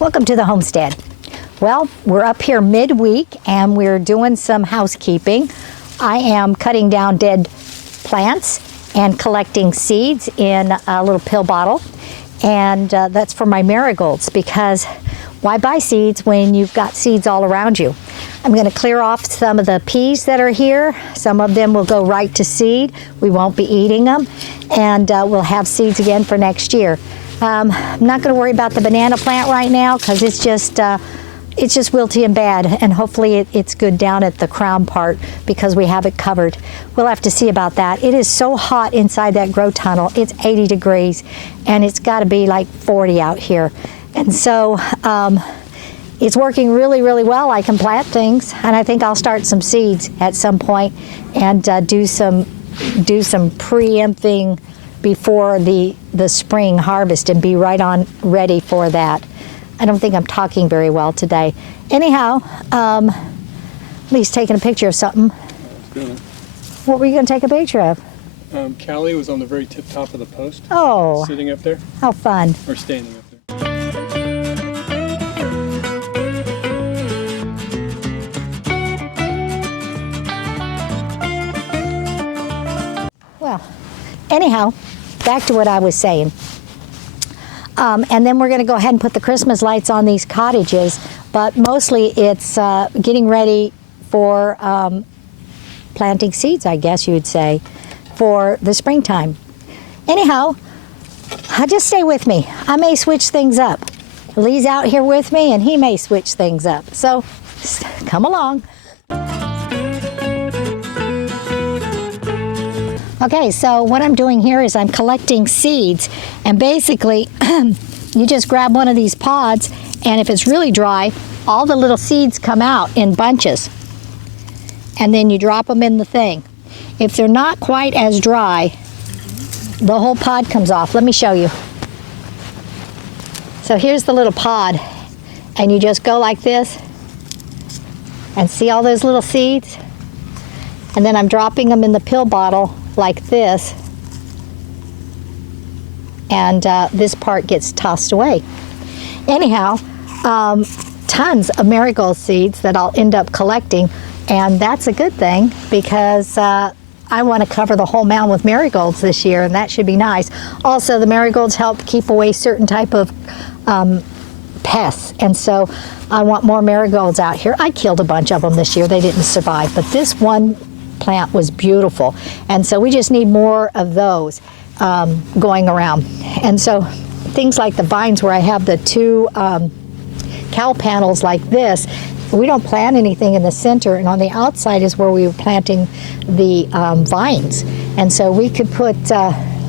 Welcome to the homestead. Well, we're up here midweek and we're doing some housekeeping. I am cutting down dead plants and collecting seeds in a little pill bottle, and that's for my marigolds, because why buy seeds when you've got seeds all around you? I'm going to clear off some of the peas that are here. Some of them will go right to seed. We won't be eating them, and we'll have seeds again for next year. I'm not going to worry about the banana plant right now because it's just wilty and bad, and hopefully it's good down at the crown part because we have it covered. We'll have to see about that. It is so hot inside that grow tunnel. It's 80 degrees and it's got to be like 40 out here. And so it's working really, really well. I can plant things, and I think I'll start some seeds at some point and do some preempting before the spring harvest and be right on ready for that. I don't think I'm talking very well today. Anyhow, Lee's taking a picture of something. What were you going to take a picture of? Callie was on the very tip top of the post. Oh. Sitting up there. How fun. Or standing up there. Well, anyhow, back to what I was saying. And then we're going to go ahead and put the Christmas lights on these cottages, but mostly it's getting ready for planting seeds, I guess you would say, for the springtime. Anyhow, just stay with me. I may switch things up. Lee's out here with me, and he may switch things up. So come along. Okay, so what I'm doing here is I'm collecting seeds, and basically you just grab one of these pods, and if it's really dry, all the little seeds come out in bunches, and then you drop them in the thing. If they're not quite as dry, the whole pod comes off. Let me show you. So here's the little pod, and you just go like this, and see all those little seeds? And then I'm dropping them in the pill bottle like this, and this part gets tossed away. Anyhow, tons of marigold seeds that I'll end up collecting, and that's a good thing because I want to cover the whole mound with marigolds this year, and that should be nice. Also, the marigolds help keep away certain type of pests, and so I want more marigolds out here. I killed a bunch of them this year. They didn't survive, but this one plant was beautiful, and so we just need more of those going around. And so things like the vines where I have the two cow panels like this, we don't plant anything in the center, and on the outside is where we were planting the vines. And so we could put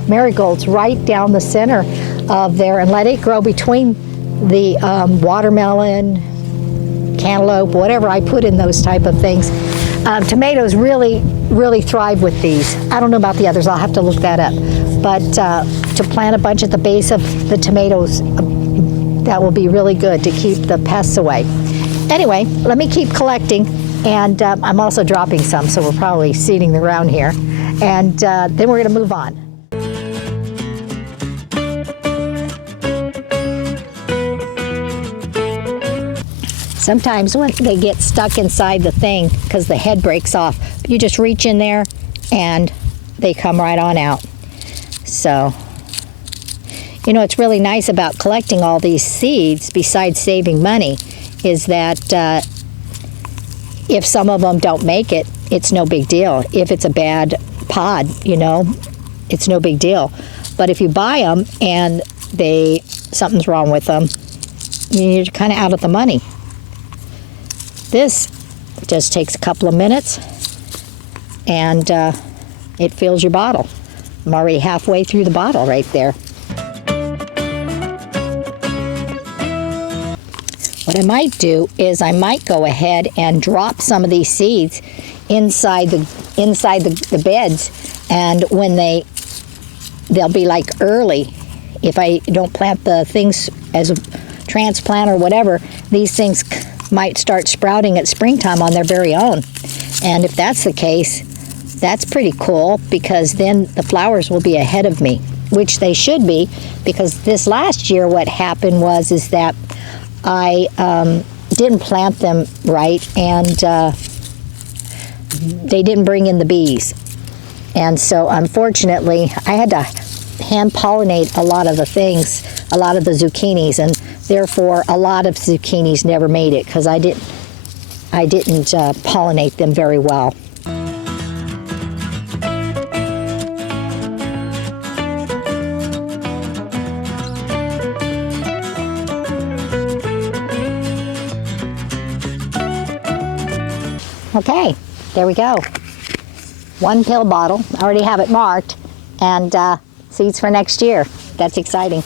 marigolds right down the center of there and let it grow between the watermelon, cantaloupe, whatever I put in those type of things. Tomatoes really thrive with these. I don't know about the others, I'll have to look that up. But to plant a bunch at the base of the tomatoes, that will be really good to keep the pests away. Anyway, let me keep collecting, and I'm also dropping some, so we're probably seeding the ground here. And then we're gonna move on. Sometimes when they get stuck inside the thing because the head breaks off, you just reach in there and they come right on out. So, you know, what's really nice about collecting all these seeds, besides saving money, is that if some of them don't make it, it's no big deal. If it's a bad pod, you know, it's no big deal. But if you buy them and something's wrong with them, you're kind of out of the money. This just takes a couple of minutes, and it fills your bottle. I'm already halfway through the bottle right there. What I might do is I might go ahead and drop some of these seeds inside the beds, and when they'll be like early. If I don't plant the things as a transplant or whatever, these things might start sprouting at springtime on their very own. And if that's the case, that's pretty cool, because then the flowers will be ahead of me, which they should be, because this last year what happened is that I didn't plant them right, and they didn't bring in the bees. And so unfortunately, I had to hand pollinate a lot of the things, a lot of the zucchinis, and therefore a lot of zucchinis never made it because I didn't pollinate them very well. Okay, there we go. 1 pill bottle. I already have it marked, and seeds for next year. That's exciting.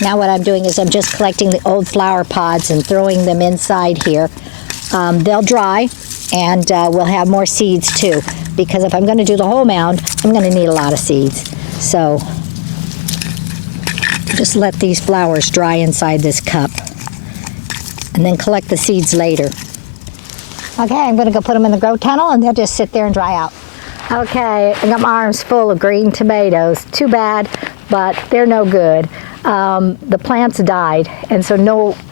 Now what I'm doing is I'm just collecting the old flower pods and throwing them inside here. They'll dry, and we'll have more seeds too, because if I'm going to do the whole mound, I'm going to need a lot of seeds. So just let these flowers dry inside this cup, and then collect the seeds later. Okay, I'm going to go put them in the grow tunnel, and they'll just sit there and dry out. Okay, I got my arms full of green tomatoes. Too bad, but they're no good. The plants died, and so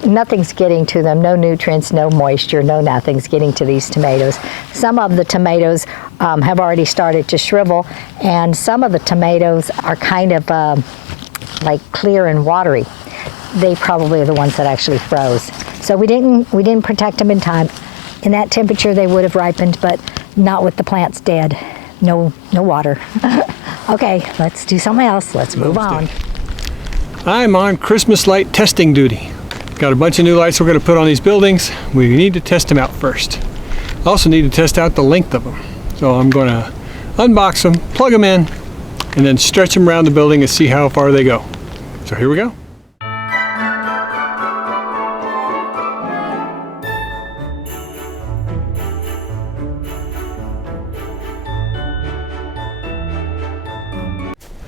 nothing's getting to them. No nutrients, no moisture, nothing's getting to these tomatoes. Some of the tomatoes have already started to shrivel, and some of the tomatoes are kind of like clear and watery. They probably are the ones that actually froze. So we didn't protect them in time. In that temperature, they would have ripened, but not with the plants dead. No water. Okay, let's do something else. Let's move on. I'm on Christmas light testing duty. Got a bunch of new lights we're going to put on these buildings. We need to test them out first. Also need to test out the length of them. So I'm going to unbox them, plug them in, and then stretch them around the building and see how far they go. So here we go.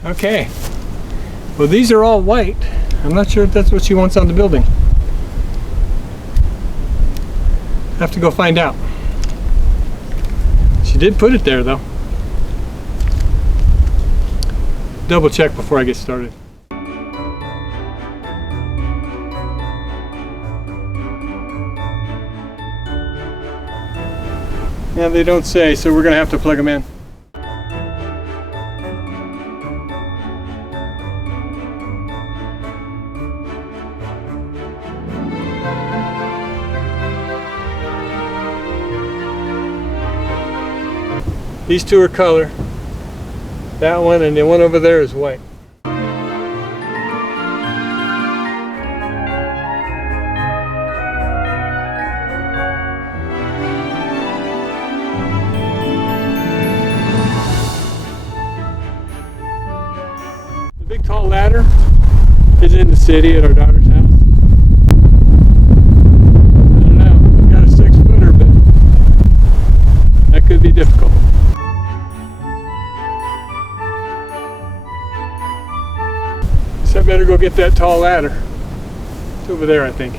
Okay, well these are all white. I'm not sure if that's what she wants on the building. Have to go find out. She did put it there though. Double check before I get started. Yeah, they don't say, so we're gonna have to plug them in. These two are color. That one and the one over there is white. The big tall ladder is in the city at our daughter's house. I don't know, I've got a 6-footer, but that could be difficult. So I better go get that tall ladder. It's over there, I think.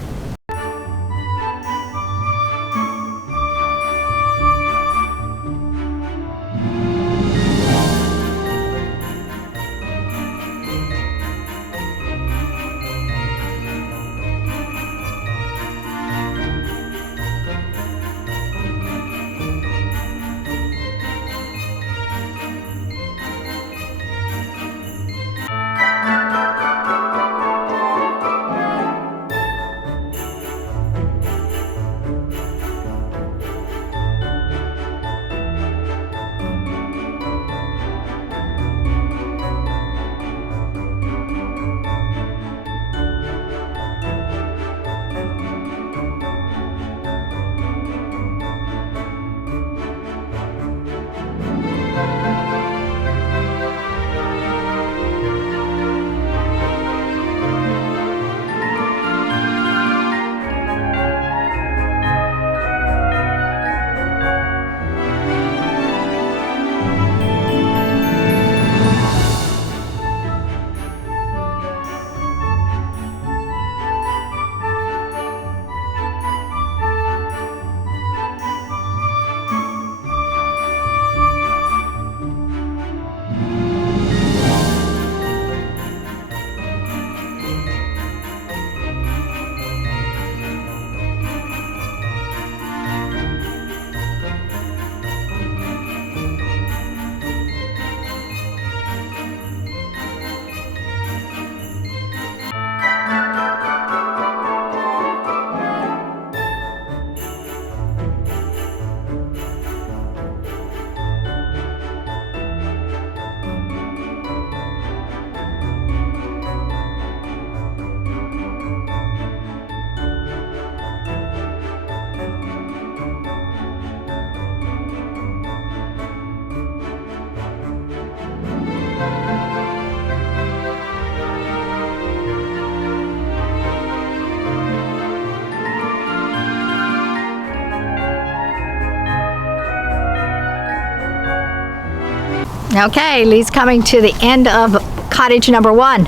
Okay, Lee's coming to the end of cottage number 1.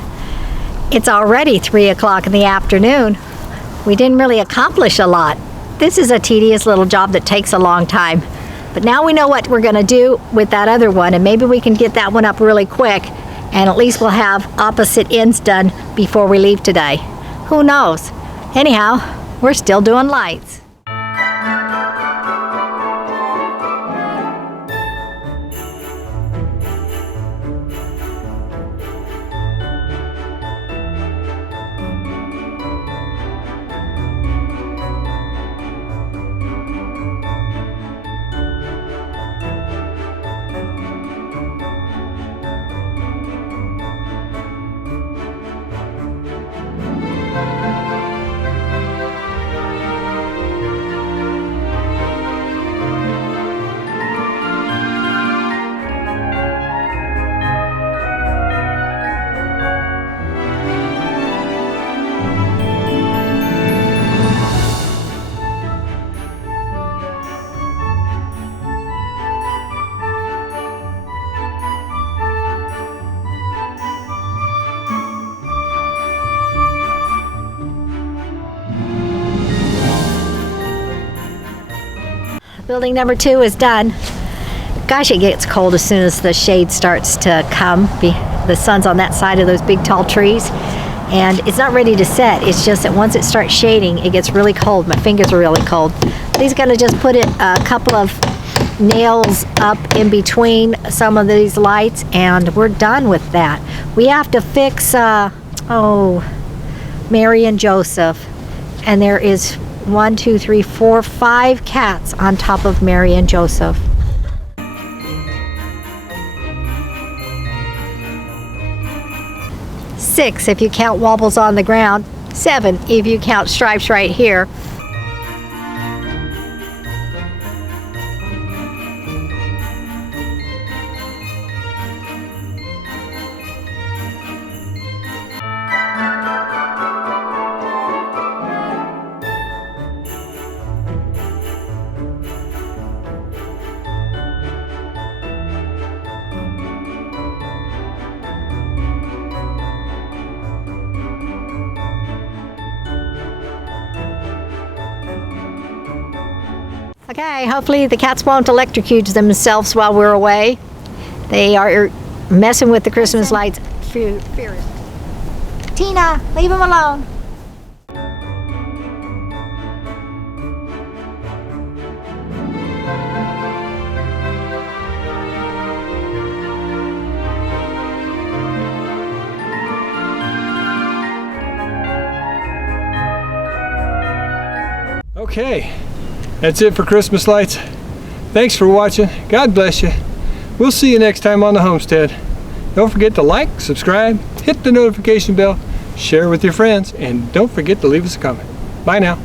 It's already 3 o'clock in the afternoon. We didn't really accomplish a lot. This is a tedious little job that takes a long time. But now we know what we're gonna do with that other one, and maybe we can get that one up really quick, and at least we'll have opposite ends done before we leave today. Who knows? Anyhow, we're still doing lights. Building number 2 is done. Gosh, it gets cold as soon as the shade starts to come. The sun's on that side of those big tall trees, and it's not ready to set. It's just that once it starts shading, it gets really cold. My fingers are really cold. He's gonna just put a couple of nails up in between some of these lights, and we're done with that. We have to fix, Mary and Joseph, and there is 1, 2, 3, 4, 5 cats on top of Mary and Joseph. Six if you count wobbles on the ground. 7 if you count stripes right here. Okay, hopefully the cats won't electrocute themselves while we're away. They are messing with the Christmas lights. Tina, leave them alone. Okay, that's it for Christmas lights. Thanks for watching. God bless you. We'll see you next time on the homestead. Don't forget to like, subscribe, hit the notification bell, share with your friends, and don't forget to leave us a comment. Bye now.